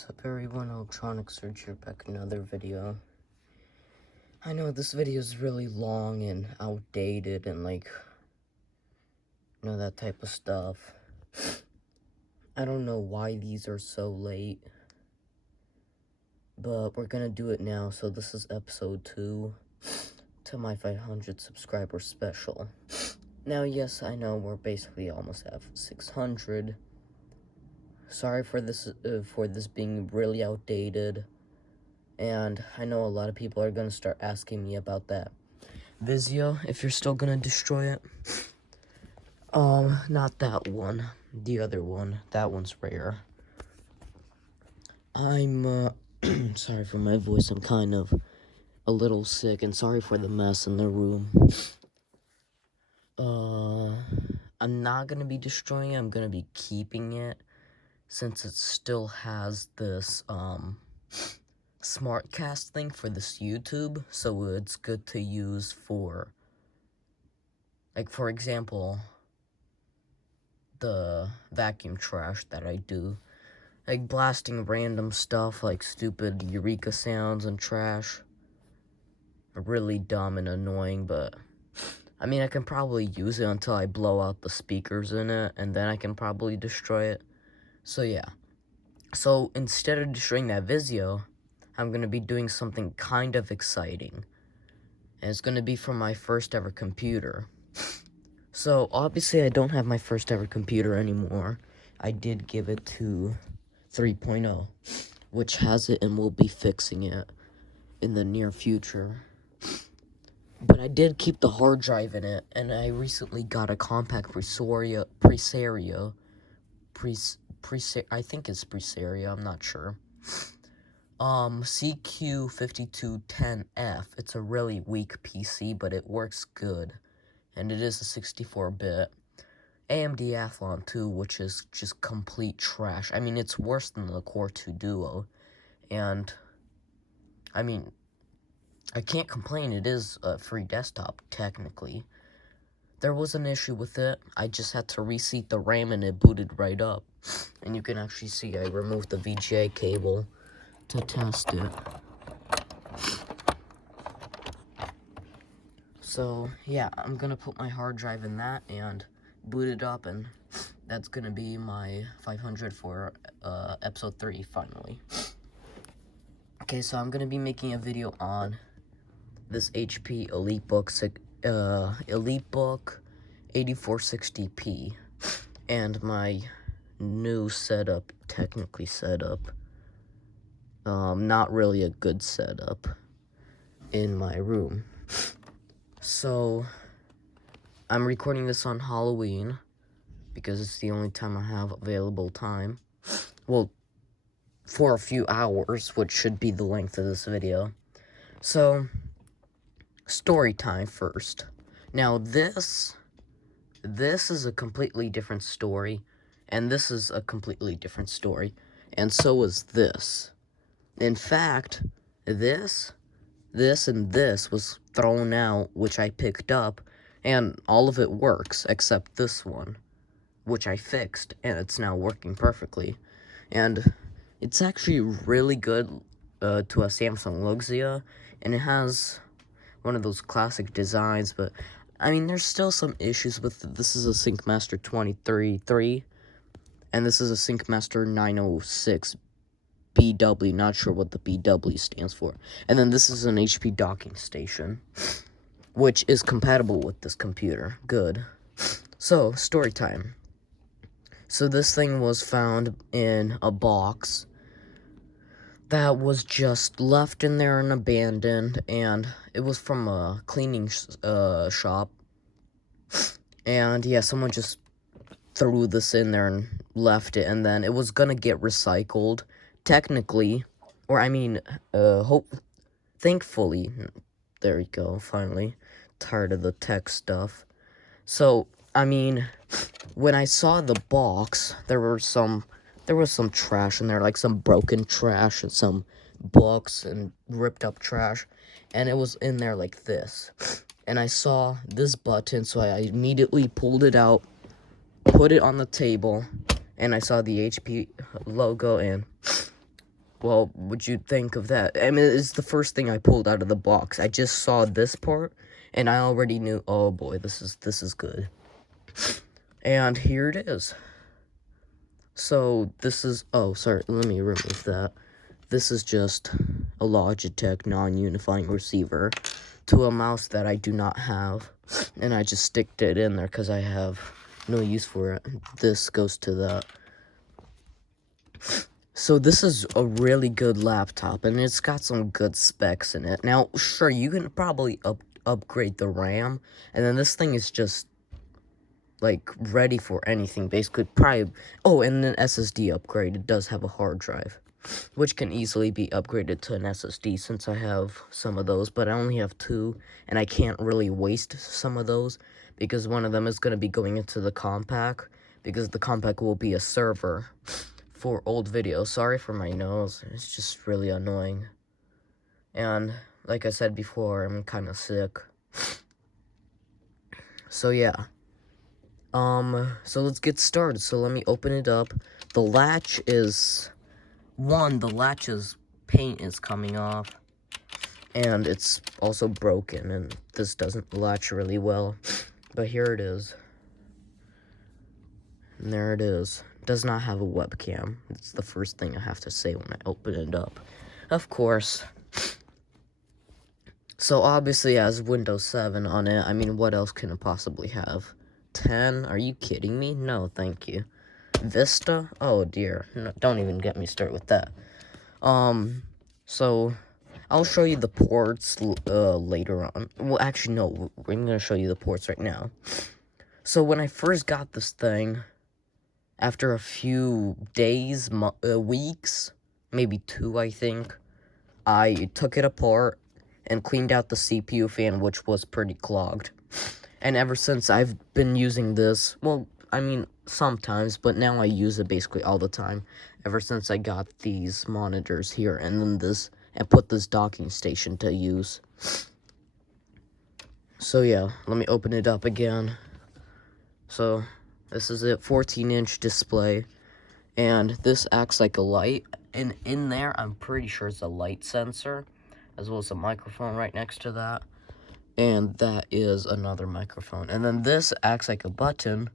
What's up everyone, Electronic Search here, back another video. I know this video is really long and outdated and that type of stuff. I don't know why these are so late, but we're gonna do it now. So this is episode 2 to my 500 subscriber special. Now, yes, I know we're basically almost at 600. Sorry for this being really outdated, and I know a lot of people are gonna start asking me about that Vizio, if you're still gonna destroy it. Not that one, the other one. That one's rare. I'm sorry for my voice. I'm kind of a little sick, and sorry for the mess in the room. I'm not gonna be destroying it. I'm gonna be keeping it, since it still has this, SmartCast thing for this YouTube, so it's good to use for, for example, the vacuum trash that I do, blasting random stuff, stupid Eureka sounds and trash. Really dumb and annoying, but, I mean, I can probably use it until I blow out the speakers in it, and then I can probably destroy it. So yeah, so instead of destroying that Vizio, I'm going to be doing something kind of exciting, and it's going to be from my first ever computer. So obviously I don't have my first ever computer anymore. I did give it to 3.0, which has it and will be fixing it in the near future. But I did keep the hard drive in it, and I recently got a compact Presario, I think it's Presario, I'm not sure. CQ5210F. It's a really weak PC, but it works good. And it is a 64-bit. AMD Athlon 2, which is just complete trash. I mean, it's worse than the Core 2 Duo. And, I mean, I can't complain. It is a free desktop, technically. There was an issue with it. I just had to reseat the RAM and it booted right up. And you can actually see I removed the VGA cable to test it. So, yeah, I'm gonna put my hard drive in that and boot it up, and that's gonna be my 500 for episode 3, finally. Okay, so I'm gonna be making a video on this HP EliteBook 8460p, and my new setup, technically setup. Not really a good setup in my room. So, I'm recording this on Halloween, because it's the only time I have available time. Well, for a few hours, which should be the length of this video. So, story time first. Now, this is a completely different story, and this is a completely different story, and so is this. In fact, this and this was thrown out, which I picked up, and all of it works, except this one, which I fixed, and it's now working perfectly. And it's actually really good to a Samsung Luxia, and it has one of those classic designs, but, I mean, there's still some issues with it. This is a SyncMaster 23.3, and this is a SyncMaster 906 BW, not sure what the BW stands for. And then this is an HP docking station, which is compatible with this computer. Good. So, story time. So this thing was found in a box that was just left in there and abandoned, and it was from a cleaning shop. And yeah, someone just threw this in there and left it, and then it was gonna get recycled. Technically, or I mean, thankfully, there we go, finally, tired of the tech stuff. So, I mean, when I saw the box, there was some trash in there, some broken trash and some books and ripped up trash, and it was in there like this. And I saw this button, so I immediately pulled it out, put it on the table, and I saw the HP logo, and Well, would you think of that? I mean, it's the first thing I pulled out of the box. I just saw this part, and I already knew, oh boy, this is good. And here it is. So, this is, oh, sorry, let me remove that. This is just a Logitech non-unifying receiver to a mouse that I do not have, and I just sticked it in there because I have no use for it. This goes to that. So this is a really good laptop, and it's got some good specs in it. Now, sure, you can probably upgrade the RAM, and then this thing is just, like, ready for anything, basically. Probably, oh, and an SSD upgrade. It does have a hard drive, which can easily be upgraded to an SSD, since I have some of those, but I only have 2, and I can't really waste some of those, because one of them is going to be going into the compact, because the compact will be a server for old videos. Sorry for my nose, it's just really annoying. And like I said before, I'm kind of sick. So yeah. So let's get started. So let me open it up. The latch is the latch's paint is coming off, and it's also broken, and this doesn't latch really well. But here it is. And there it is. Does not have a webcam. It's the first thing I have to say when I open it up. Of course. So obviously it has Windows 7 on it. I mean, what else can it possibly have? 10? Are you kidding me? No, thank you. Vista? Oh dear. No, don't even get me started with that. So I'll show you the ports later on. Well, actually, no. We're gonna show you the ports right now. So when I first got this thing, after a few days, weeks, maybe 2, I think, I took it apart and cleaned out the CPU fan, which was pretty clogged. And ever since, I've been using this, well, I mean, sometimes, but now I use it basically all the time, ever since I got these monitors here, and then this, and put this docking station to use. So yeah, let me open it up again. So, this is it, 14-inch display, and this acts like a light, and in there, I'm pretty sure it's a light sensor, as well as a microphone right next to that, and that is another microphone. And then this acts like a button,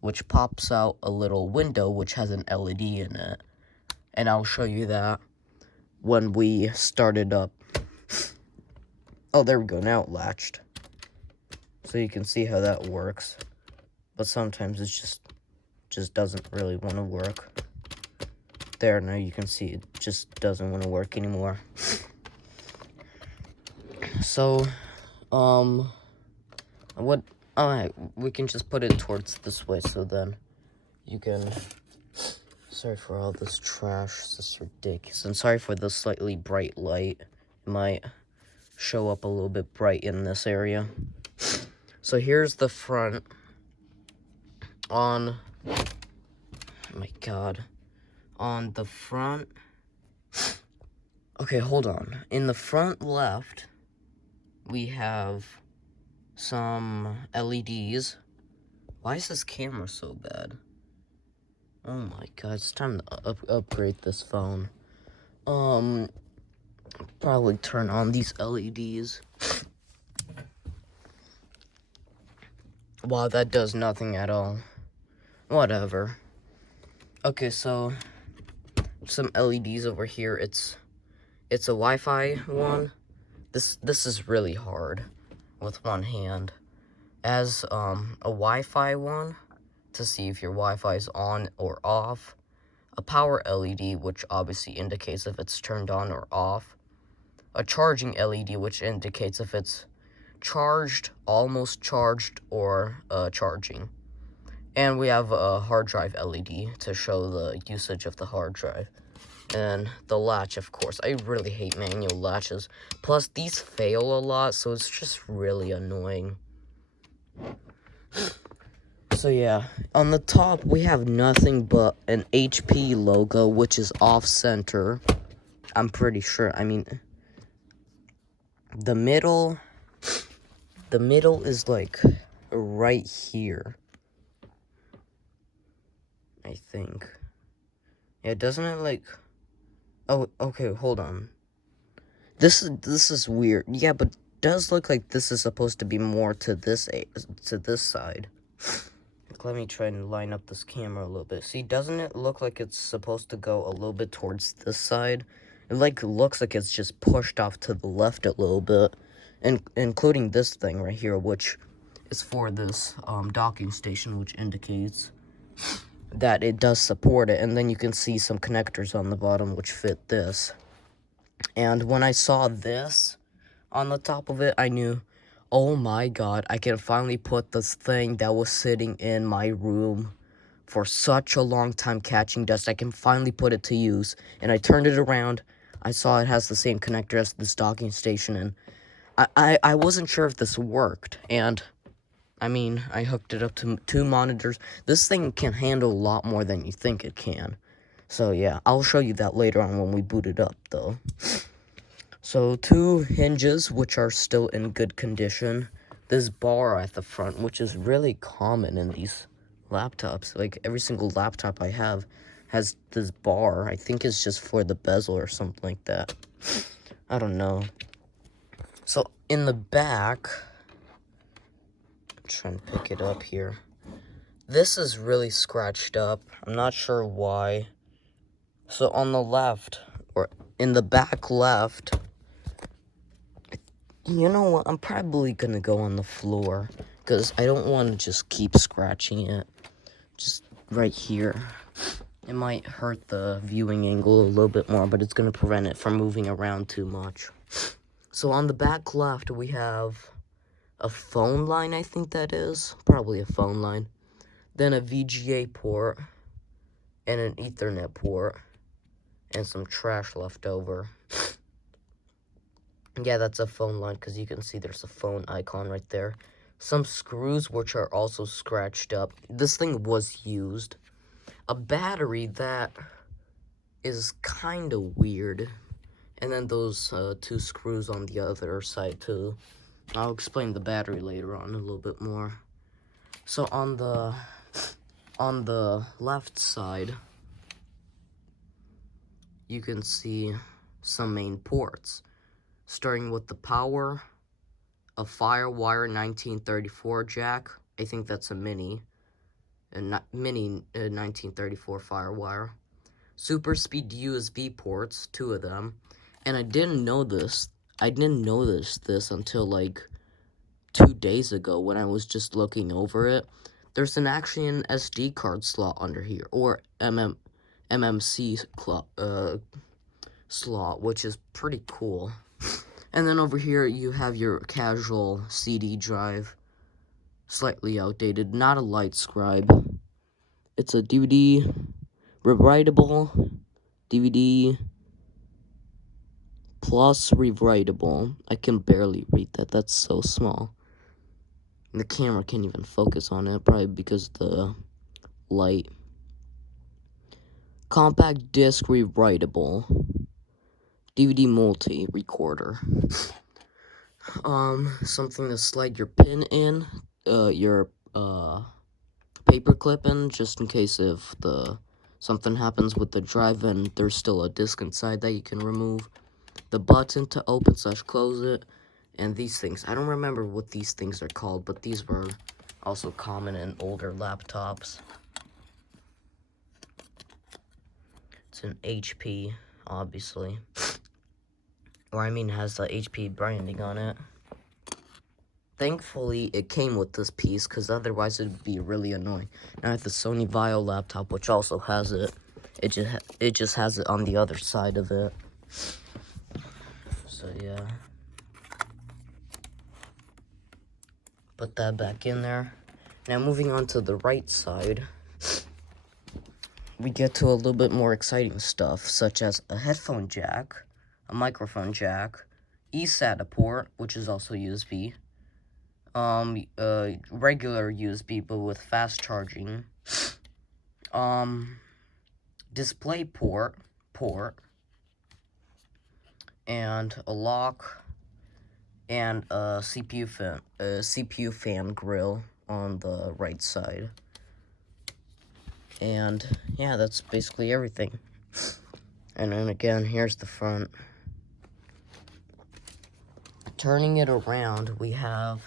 which pops out a little window, which has an LED in it, and I'll show you that when we start it up. Oh, there we go, now it latched, so you can see how that works. But sometimes it just doesn't really want to work. There, now you can see it just doesn't want to work anymore. So, alright, we can just put it towards this way, so then you can, sorry for all this trash, this is ridiculous, and sorry for the slightly bright light. It might show up a little bit bright in this area. So here's the front. Oh my god, on the front, okay, hold on, in the front left, we have some LEDs. Why is this camera so bad? Oh my god, it's time to upgrade this phone. Probably turn on these LEDs. Wow, that does nothing at all. Whatever. Okay, so some LEDs over here. It's a Wi-Fi one. This is really hard with one hand. As a Wi-Fi one to see if your Wi-Fi is on or off. A power LED, which obviously indicates if it's turned on or off. A charging LED, which indicates if it's charged, almost charged, or charging. And we have a hard drive LED to show the usage of the hard drive. And the latch, of course. I really hate manual latches. Plus, these fail a lot, so it's just really annoying. So yeah, on the top, we have nothing but an HP logo, which is off-center. I'm pretty sure, I mean, the middle is, like, right here. I think. Yeah, doesn't it, like, Oh, okay, hold on. This is weird. Yeah, but it does look like this is supposed to be more to this side. Let me try and line up this camera a little bit. See, doesn't it look like it's supposed to go a little bit towards this side? It looks like it's just pushed off to the left a little bit, including this thing right here, which is for this docking station, which indicates that it does support it. And then you can see some connectors on the bottom which fit this. And when I saw this on the top of it, I knew, oh my god, I can finally put this thing that was sitting in my room for such a long time catching dust. I can finally put it to use. And I turned it around. I saw it has the same connector as this docking station, and I wasn't sure if this worked. And I mean, I hooked it up to 2 monitors. This thing can handle a lot more than you think it can. So yeah, I'll show you that later on when we boot it up, though. So 2 hinges, which are still in good condition. This bar at the front, which is really common in these laptops. Like, every single laptop I have has this bar. I think it's just for the bezel or something like that. I don't know. So, in the back, I'm trying to pick it up here. This is really scratched up. I'm not sure why. So, on the left, or in the back left, you know what, I'm probably gonna go on the floor, because I don't want to just keep scratching it, just right here. It might hurt the viewing angle a little bit more, but it's gonna prevent it from moving around too much. So on the back left, we have a phone line, I think that is, probably a phone line, then a VGA port, and an Ethernet port, and some trash left over. Yeah, that's a phone line, because you can see there's a phone icon right there. Some screws, which are also scratched up. This thing was used. A battery that is kind of weird. And then those 2 screws on the other side, too. I'll explain the battery later on a little bit more. So on the left side, you can see some main ports. Starting with the power, a Firewire 1934 jack. I think that's a mini 1934 Firewire. Super speed USB ports, 2 of them. And I didn't know this. I didn't notice this until like 2 days ago when I was just looking over it. There's actually an SD card slot under here, or MMC slot, which is pretty cool. And then over here, you have your casual CD drive. Slightly outdated, not a light scribe. It's a DVD, rewritable, DVD, plus rewritable. I can barely read that, that's so small. And the camera can't even focus on it, probably because of the light. Compact disc rewritable. DVD multi recorder. Something to slide your pin in, your paper clip in, just in case if something happens with the drive and there's still a disc inside that you can remove. The button to open/close it, and these things. I don't remember what these things are called, but these were also common in older laptops. It's an HP, obviously. Or I mean, it has the HP branding on it. Thankfully, it came with this piece, because otherwise it would be really annoying. Now I have the Sony Vaio laptop, which also has it. It just has it on the other side of it. So yeah. Put that back in there. Now moving on to the right side, we get to a little bit more exciting stuff, such as a headphone jack, a microphone jack, eSATA port, which is also USB, regular USB but with fast charging, display port, and a lock, and a CPU fan grill on the right side. And yeah, that's basically everything. And then again, here's the front. Turning it around, we have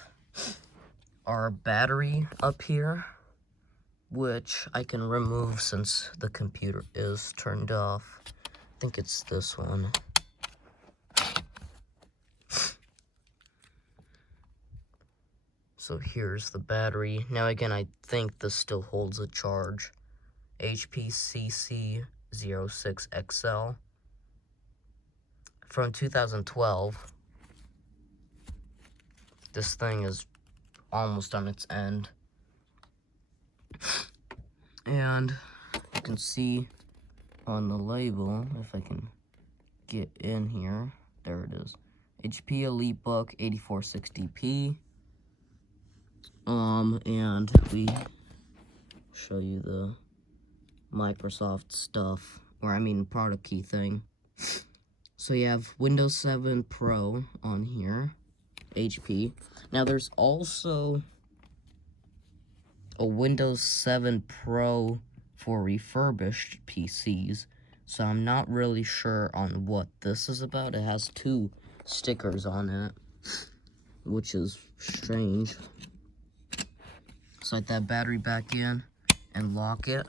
our battery up here, which I can remove since the computer is turned off. I think it's this one. So here's the battery. Now again, I think this still holds a charge. HPCC06XL from 2012. This thing is almost on its end. And you can see on the label, if I can get in here, there it is. HP EliteBook 8460p. And we show you the Microsoft stuff, or I mean product key thing. So you have Windows 7 Pro on here, HP. Now there's also a Windows 7 Pro for refurbished PCs, so I'm not really sure on what this is about. It has 2 stickers on it, which is strange. Slide that battery back in and lock it.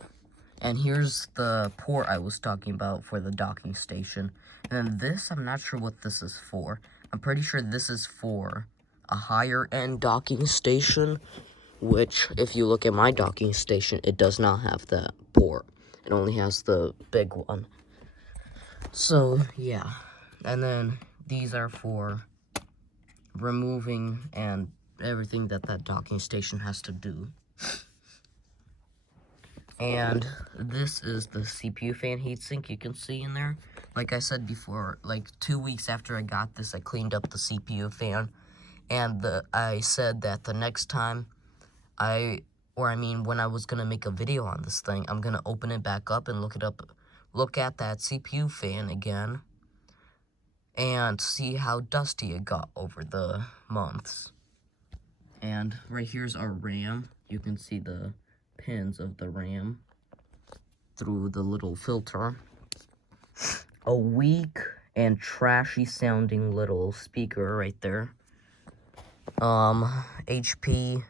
And here's the port I was talking about for the docking station. And then this, I'm not sure what this is for. I'm pretty sure this is for a higher end docking station, which if you look at my docking station, it does not have that port. It only has the big one. So yeah, and then these are for removing and everything that docking station has to do. And this is the CPU fan heatsink you can see in there. Like I said before, like 2 weeks after I got this, I cleaned up the CPU fan. And I said that the next time when I was going to make a video on this thing, I'm going to open it back up and look at that CPU fan again. And see how dusty it got over the months. And right here's our RAM. You can see the pins of the RAM through the little filter. A weak and trashy sounding little speaker right there. HP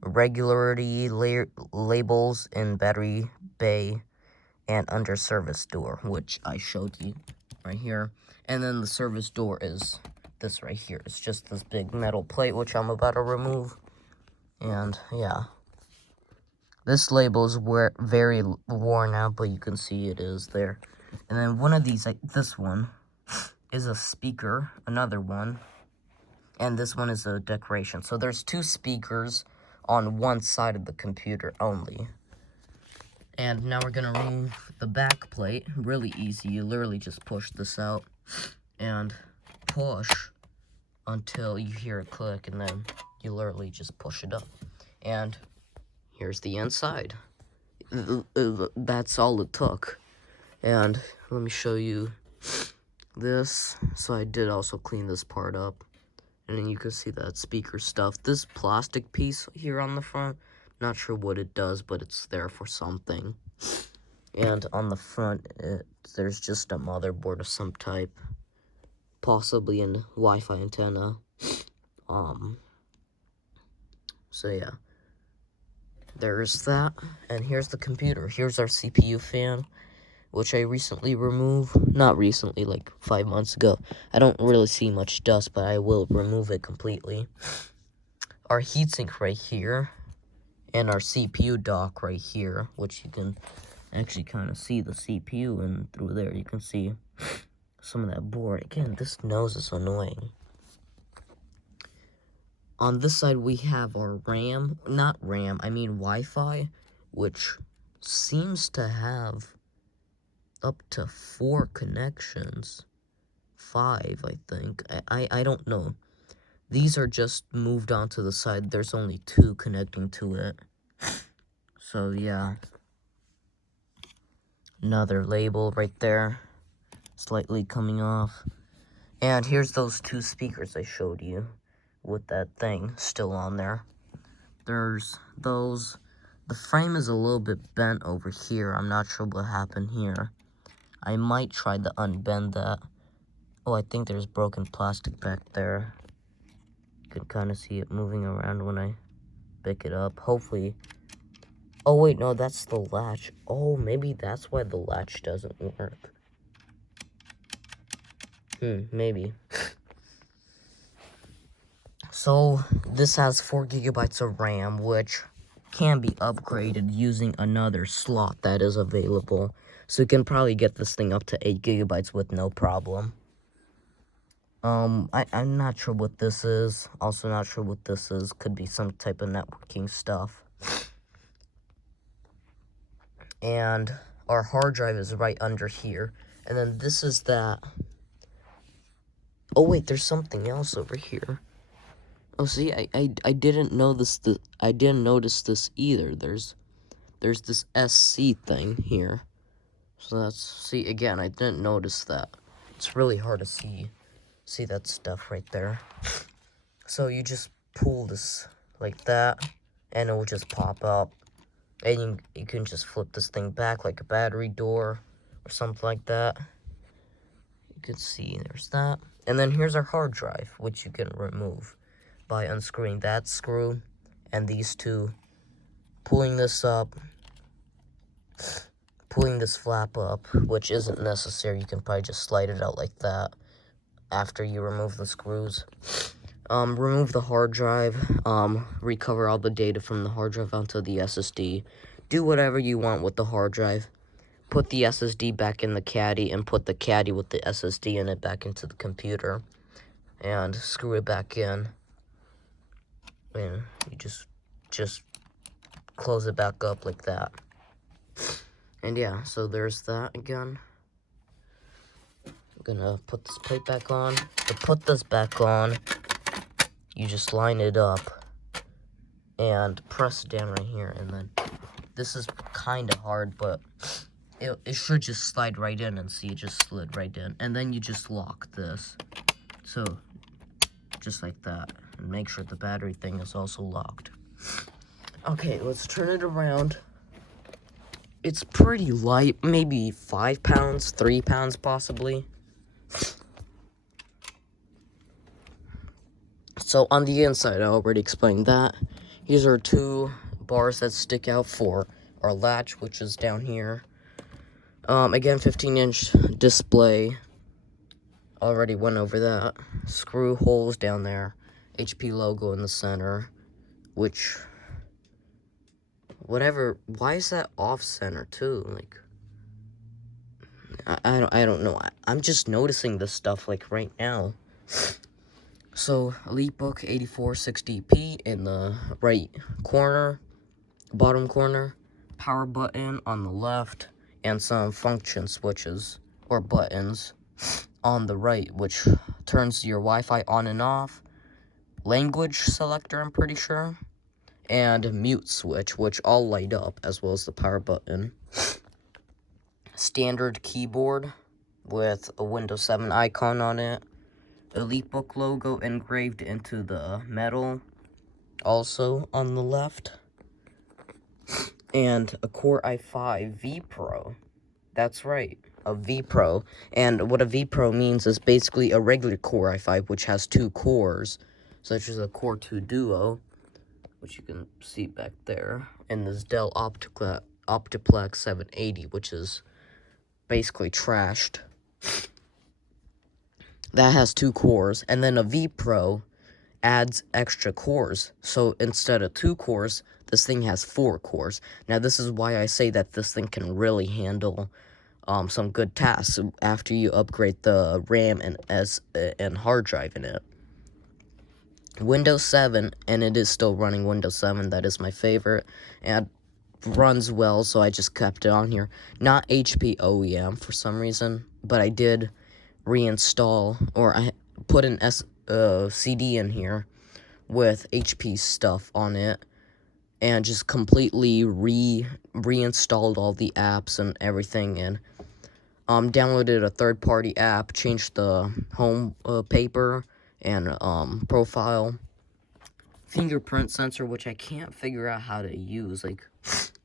regularity labels in battery bay and under service door, which I showed you right here. And then the service door is this right here. It's just this big metal plate, which I'm about to remove. And yeah, this label is very worn out, but you can see it is there. And then one of these, this one, is a speaker, another one, and this one is a decoration. So there's 2 speakers on one side of the computer only. And now we're gonna remove the back plate. Really easy. You literally just push this out and push until you hear a click, and then you literally just push it up. And here's the inside. That's all it took. And let me show you this. So I did also clean this part up. And then you can see that speaker stuff. This plastic piece here on the front, not sure what it does, but it's there for something. And on the front, there's just a motherboard of some type. Possibly a Wi-Fi antenna. So yeah. There's that. And here's the computer. Here's our CPU fan, which I recently removed. Not recently, like 5 months ago. I don't really see much dust, but I will remove it completely. Our heatsink right here, and our CPU dock right here, which you can actually kind of see the CPU, and through there you can see some of that board. Again, this nose is annoying. On this side, we have our Wi-Fi, which seems to have up to 4 connections. 5, I think. I don't know. These are just moved onto the side. There's only 2 connecting to it. So, yeah. Another label right there. Slightly coming off. And here's those 2 speakers I showed you, with that thing still on there. There's those. The frame is a little bit bent over here. I'm not sure what happened here. I might try to unbend that. Oh, I think there's broken plastic back there. You can kind of see it moving around when I pick it up. Hopefully. Oh, wait, no, that's the latch. Oh, maybe that's why the latch doesn't work. Maybe. So, this has 4 gigabytes of RAM, which can be upgraded using another slot that is available. So you can probably get this thing up to 8 gigabytes with no problem. I'm not sure what this is. Also not sure what this is. Could be some type of networking stuff. And our hard drive is right under here. And then this is that. Oh wait, there's something else over here. Oh, see, I didn't notice I didn't notice this either. There's this SC thing here. So that's, see, again, I didn't notice that. It's really hard to see that stuff right there. So you just pull this like that, and it will just pop up. And you can just flip this thing back like a battery door or something like that. You can see there's that. And then here's our hard drive, which you can remove by unscrewing that screw and these two, pulling this up, pulling this flap up, which isn't necessary. You can probably just slide it out like that after you remove the screws. Remove the hard drive, recover all the data from the hard drive onto the SSD. Do whatever you want with the hard drive. Put the SSD back in the caddy and put the caddy with the SSD in it back into the computer. And screw it back in. And you just close it back up like that. And yeah, so there's that again. I'm gonna put this plate back on. To put this back on, you just line it up and press it down right here. And then this is kind of hard, but it should just slide right in, and see, it just slid right in. And then you just lock this. So, just like that. And make sure the battery thing is also locked. Okay, let's turn it around. It's pretty light, maybe 5 pounds, 3 pounds possibly. So on the inside, I already explained that. These are 2 bars that stick out for our latch, which is down here. Again, 15-inch display. Already went over that. Screw holes down there. HP logo in the center. Which, whatever, why is that off center too? Like, I don't know. I'm just noticing this stuff like right now. So, EliteBook 8460p in the right corner, bottom corner, power button on the left, and some function switches or buttons on the right, which turns your Wi-Fi on and off, language selector, I'm pretty sure, and mute switch, which all light up, as well as the power button. Standard keyboard with a Windows 7 icon on it. EliteBook logo engraved into the metal, also on the left. And a Core i5 V Pro. That's right, a V Pro. And what a V Pro means is basically a regular Core i5, which has 2 cores, such as a Core 2 Duo, which you can see back there, and this Dell Optiplex 780, which is basically trashed. That has 2 cores, and then a V Pro adds extra cores. So instead of 2 cores, this thing has 4 cores. Now this is why I say that this thing can really handle some good tasks after you upgrade the RAM and hard drive in it. Windows 7, and it is still running Windows 7. That is my favorite, and runs well, so I just kept it on here. Not HP OEM for some reason, but I did reinstall, or I put an CD in here with HP stuff on it, and just completely reinstalled all the apps and everything, and downloaded a third-party app, changed the home paper and profile, fingerprint sensor, which I can't figure out how to use. Like,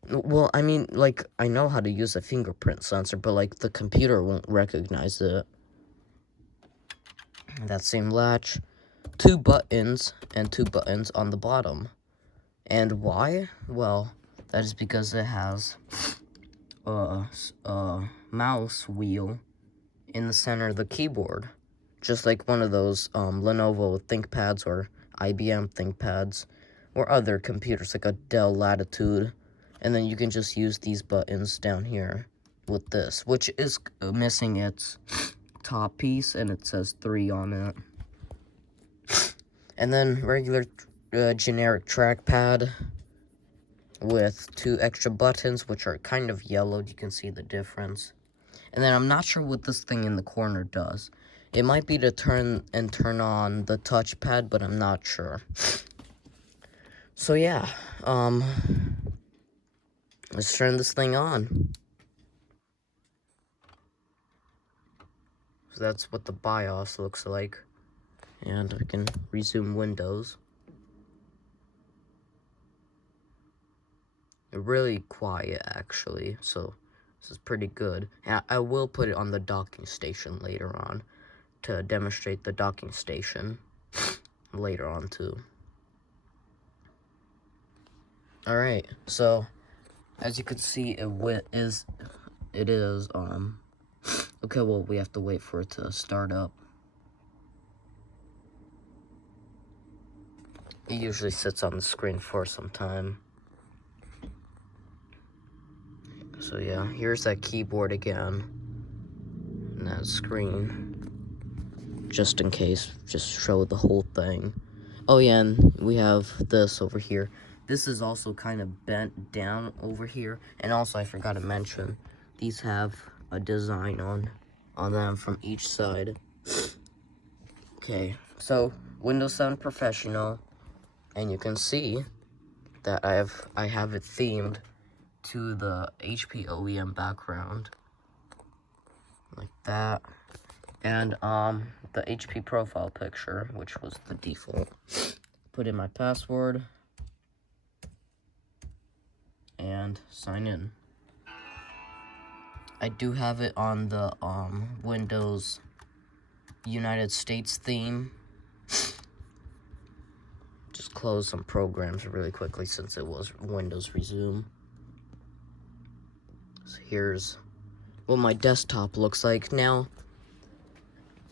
Well, I mean, like, I know how to use a fingerprint sensor, but, like, the computer won't recognize it. That same latch, 2 buttons, and 2 buttons on the bottom. And why? Well, that is because it has a mouse wheel in the center of the keyboard. Just like one of those Lenovo ThinkPads or IBM ThinkPads, or other computers like a Dell Latitude. And then you can just use these buttons down here with this, which is missing its top piece, and it says 3 on it. And then regular generic trackpad with 2 extra buttons, which are kind of yellowed. You can see the difference. And then I'm not sure what this thing in the corner does. It might be to turn on the touchpad, but I'm not sure. So yeah, let's turn this thing on. So that's what the BIOS looks like. And I can resume Windows. Really quiet, actually, so this is pretty good. I will put it on the docking station later on to demonstrate the docking station later on, too. Alright, so as you can see, it is, okay, well, we have to wait for it to start up. It usually sits on the screen for some time. So yeah, here's that keyboard again, and that screen, just in case, just show the whole thing. Oh yeah, and we have this over here. This is also kind of bent down over here, and also I forgot to mention, these have a design on them from each side. Okay, so Windows 7 Professional, and you can see that I have it themed to the HP OEM background, like that, and the HP profile picture, which was the default. Put in my password and sign in. I do have it on the Windows United States theme. Just close some programs really quickly since it was Windows Resume. So here's what my desktop looks like now.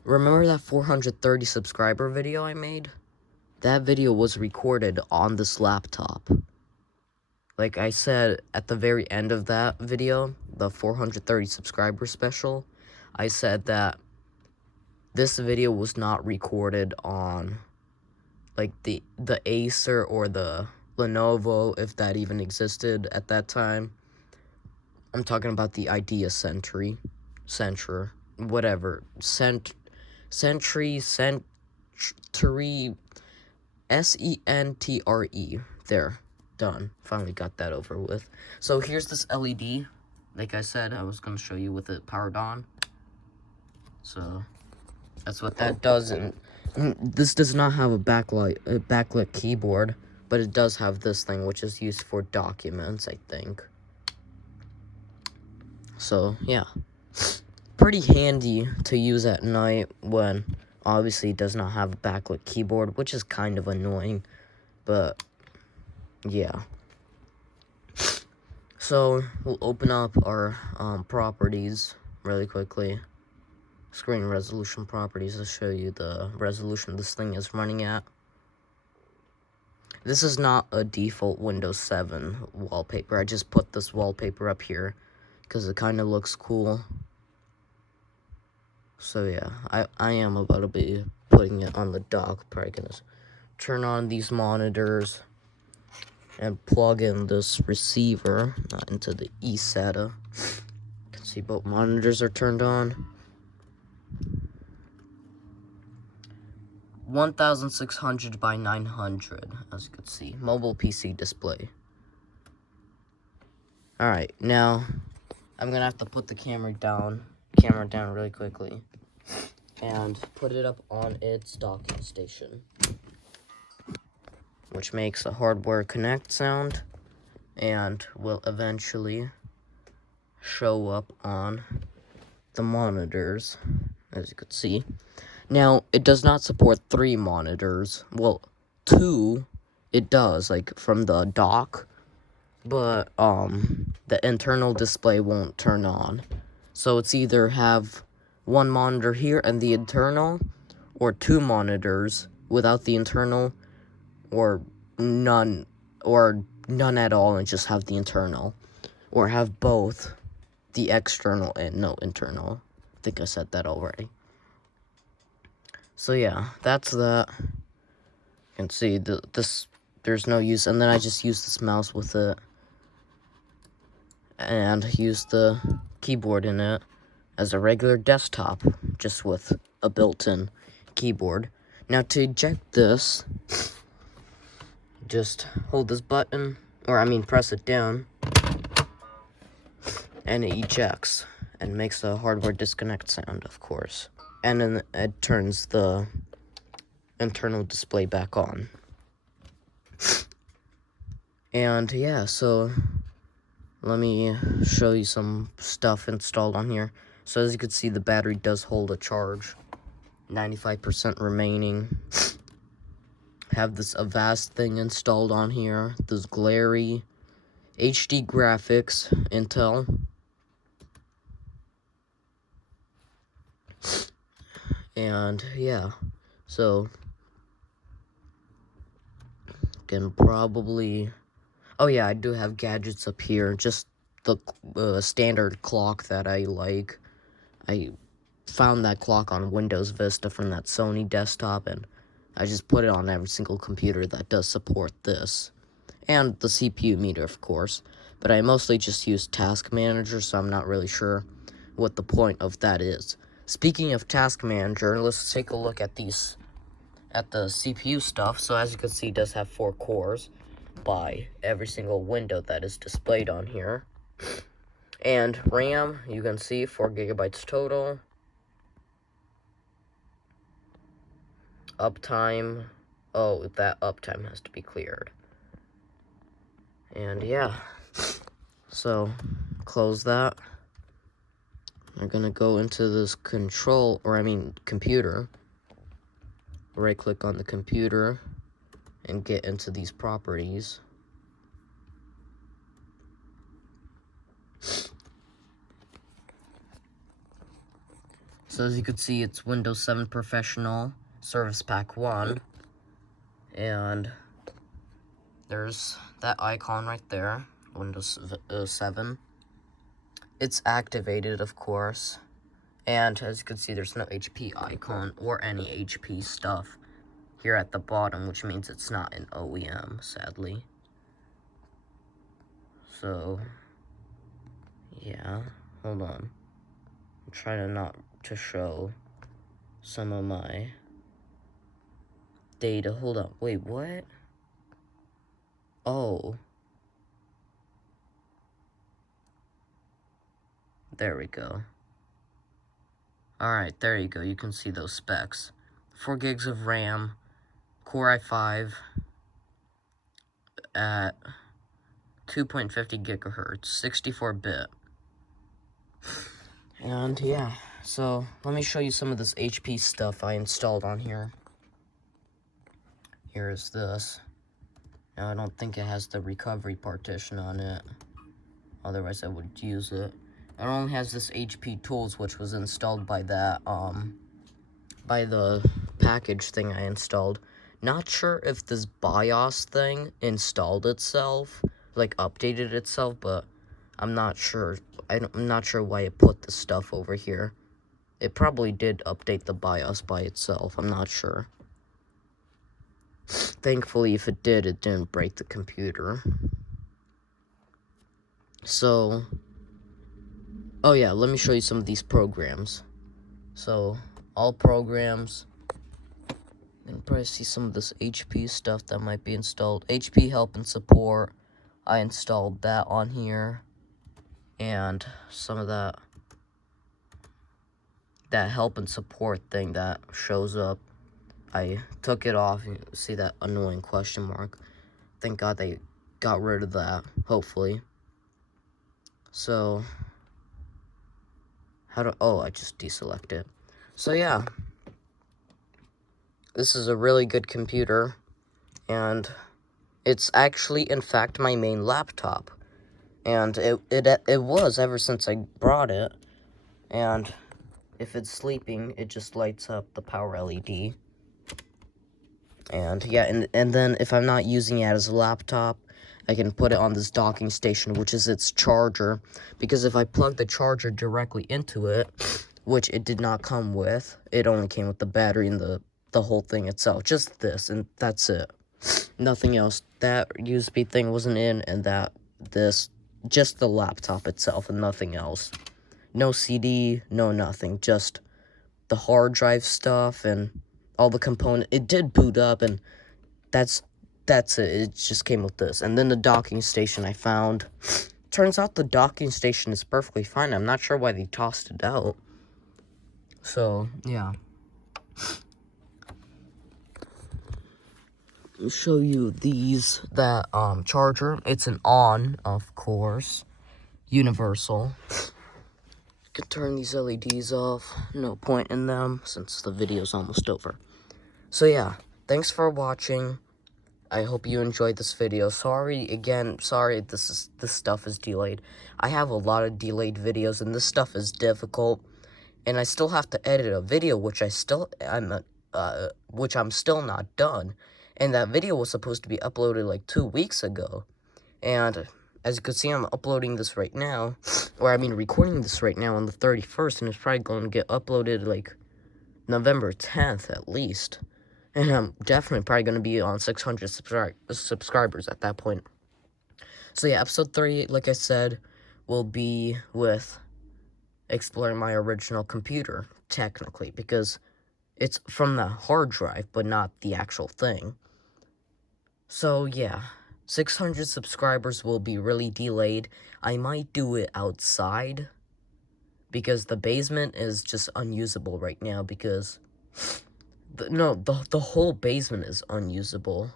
Remember that 430 subscriber video I made? That video was recorded on this laptop. Like I said at the very end of that video, the 430 subscriber special, I said that this video was not recorded on like the Acer or the Lenovo, if that even existed at that time. I'm talking about the Idea Century, whatever, Century, SENTRE. There, done. Finally got that over with. So here's this LED. Like I said, I was going to show you with it powered on. So that's what that does. And this does not have a backlit keyboard, but it does have this thing, which is used for documents, I think. So yeah, pretty handy to use at night when obviously it does not have a backlit keyboard, which is kind of annoying, but yeah. So we'll open up our properties really quickly. Screen resolution properties to show you the resolution this thing is running at. This is not a default Windows 7 wallpaper. I just put this wallpaper up here because it kind of looks cool. So yeah, I am about to be putting it on the dock. Probably gonna turn on these monitors and plug in this receiver into the eSATA. You can see both monitors are turned on. 1600 by 900, as you can see. Mobile PC display. Alright, now I'm gonna have to put the camera down really quickly and put it up on its docking station, which makes a hardware connect sound. and will eventually show up on the monitors, as you can see. Now, it does not support 3 monitors. Well, 2, it does, like, from the dock, but, the internal display won't turn on. So it's either have 1 monitor here and the internal, or 2 monitors without the internal, or none at all and just have the internal, or have both the external and no internal. I think I said that already. So yeah, that's that. You can see there's no use, and then I just use this mouse with it, and use the keyboard in it as a regular desktop, just with a built-in keyboard. Now to eject this, just hold this button, press it down, and it ejects, and makes a hardware disconnect sound, of course. And then it turns the internal display back on. And yeah, so let me show you some stuff installed on here. So as you can see, the battery does hold a charge. 95% remaining. Have this Avast thing installed on here. This glary HD graphics, Intel. And yeah, so can probably, oh yeah, I do have gadgets up here, just the standard clock that I like. I found that clock on Windows Vista from that Sony desktop, and I just put it on every single computer that does support this. And the CPU meter, of course. But I mostly just use Task Manager, so I'm not really sure what the point of that is. Speaking of Task Manager, let's take a look at the CPU stuff. So as you can see, it does have 4 cores by every single window that is displayed on here. And RAM, you can see 4 gigabytes total. Uptime, oh, that uptime has to be cleared. And yeah, so close that. We're gonna go into this computer. Right click on the computer and get into these properties. So as you can see, it's Windows 7 Professional Service Pack 1, and there's that icon right there, Windows 7. It's activated, of course, and as you can see, there's no HP icon or any HP stuff here at the bottom, which means it's not an OEM, sadly. So, yeah, hold on. I'm trying not to show some of my data. Hold on, wait, what? Oh. There we go. Alright, there you go. You can see those specs. 4 gigs of RAM, Core i5 at 2.50 gigahertz, 64-bit. And yeah, so let me show you some of this HP stuff I installed on here. Here's this. Now, I don't think it has the recovery partition on it. Otherwise, I would use it. It only has this HP Tools, which was installed by that, by the package thing I installed. Not sure if this BIOS thing installed itself, like updated itself, but I'm not sure. I'm not sure why it put the stuff over here. It probably did update the BIOS by itself. I'm not sure. Thankfully, if it did, it didn't break the computer. So, oh yeah, let me show you some of these programs. So, all programs. You can probably see some of this HP stuff that might be installed. HP Help and Support. I installed that on here. And some of that help and support thing that shows up, I took it off. You see that annoying question mark. Thank God they got rid of that, hopefully. So, I just deselect it. So yeah, this is a really good computer, and it's actually, in fact, my main laptop. And it was ever since I brought it. And if it's sleeping, it just lights up the power LED. And yeah, and then if I'm not using it as a laptop, I can put it on this docking station, which is its charger. Because if I plug the charger directly into it, which it did not come with, it only came with the battery and the whole thing itself. Just this, and that's it. Nothing else. That USB thing wasn't in, and just the laptop itself and nothing else. No CD, no nothing. Just the hard drive stuff and all the components. It did boot up, and that's it. It just came with this. And then the docking station I found. Turns out the docking station is perfectly fine. I'm not sure why they tossed it out. So, yeah. I'll show you that charger. It's an on, of course. Universal. Could turn these LEDs off. No point in them since the video's almost over. So yeah, thanks for watching. I hope you enjoyed this video. Sorry this stuff is delayed. I have a lot of delayed videos, and this stuff is difficult. And I still have to edit a video, which I'm still not done. And that video was supposed to be uploaded like 2 weeks ago. And as you can see, I'm uploading this right now, recording this right now on the 31st, and it's probably going to get uploaded like November 10th at least. And I'm definitely probably going to be on 600 subscribers at that point. So yeah, episode 3, like I said, will be with exploring my original computer, technically, because it's from the hard drive, but not the actual thing. So yeah, 600 subscribers will be really delayed. I might do it outside, because the basement is just unusable right now, because the whole basement is unusable,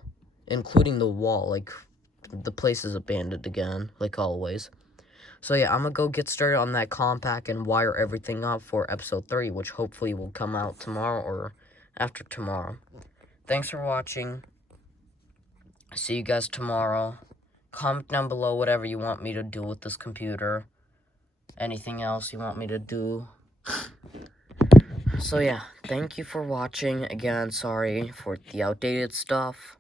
including the wall. Like, the place is abandoned again, like always. So yeah, I'm gonna go get started on that compact and wire everything up for episode 3, which hopefully will come out tomorrow or after tomorrow. Thanks for watching. See you guys tomorrow. Comment down below whatever you want me to do with this computer. Anything else you want me to do. So yeah, thank you for watching. Again, sorry for the outdated stuff.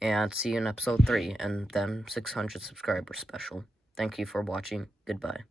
And see you in episode 3, and then 600 subscriber special. Thank you for watching. Goodbye.